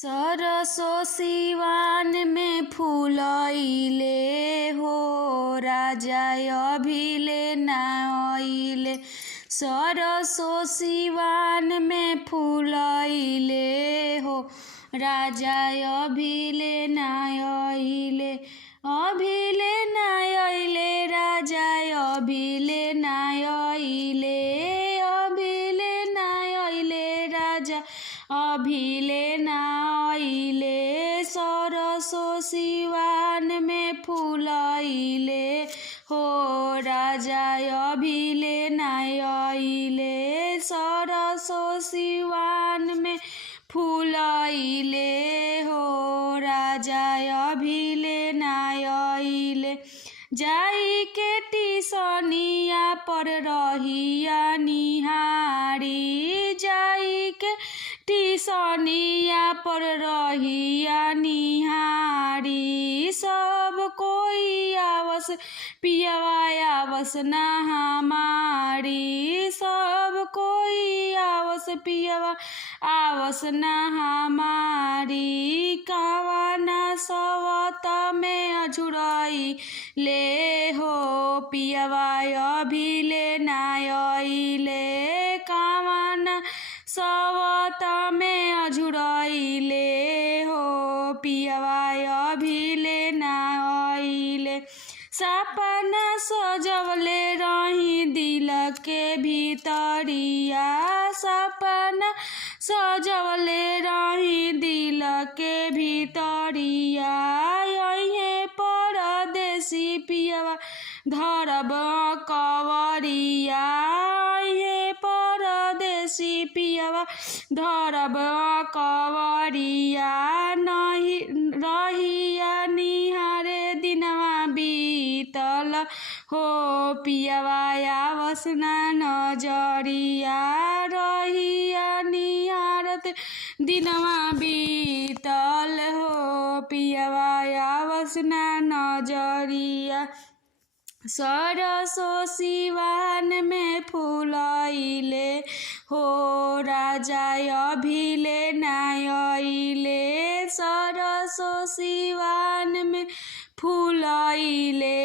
सरसो सिवान में फूलइले हो राजा अभिले ना आइले। सरसो सिवान में फूलइले हो राजा अभिले ना आइले। अभिले ना आइले राजा अभिले ना आइले। अभिले ना आइले राजा अभिले ना आइले। सरसो सिवान में फूलइले हो राजा अभिले ना आइले। सरसो सिवान में फूलइले हो राजा अभिले ना आइले। जाई के टिसनिया पर रहिया निहारी। जाई के टिसनिया पर रहिया निहारी। सब कोई आवस पियवा आवस ना हमारी। सब कोई आवस पियवा आवस ना हमारी। कावाना सवत में अझुरई ले हो पियवा अभिले ना आइले। कावाना सवत में अझुरइले हो पियवा अभिले ना आइले। सपना सजवले रही दिल के भीतरिया। सपना सजवले रही दिल के भीतरिया। यही परदेसी पियवा धरब कवरिया। यही परदेसी पियवा धरब कवरिया। नहीं रहिया निहारे दिनवा बीतल हो पियवा आवस ना नजरिया। रहिया निहारत दिनवा बीतल हो पियवा आवस ना नजरिया। सरसो सिवान में फूलइले हो राजा अभिले ना आइले। सरसो सिवान में फूलइले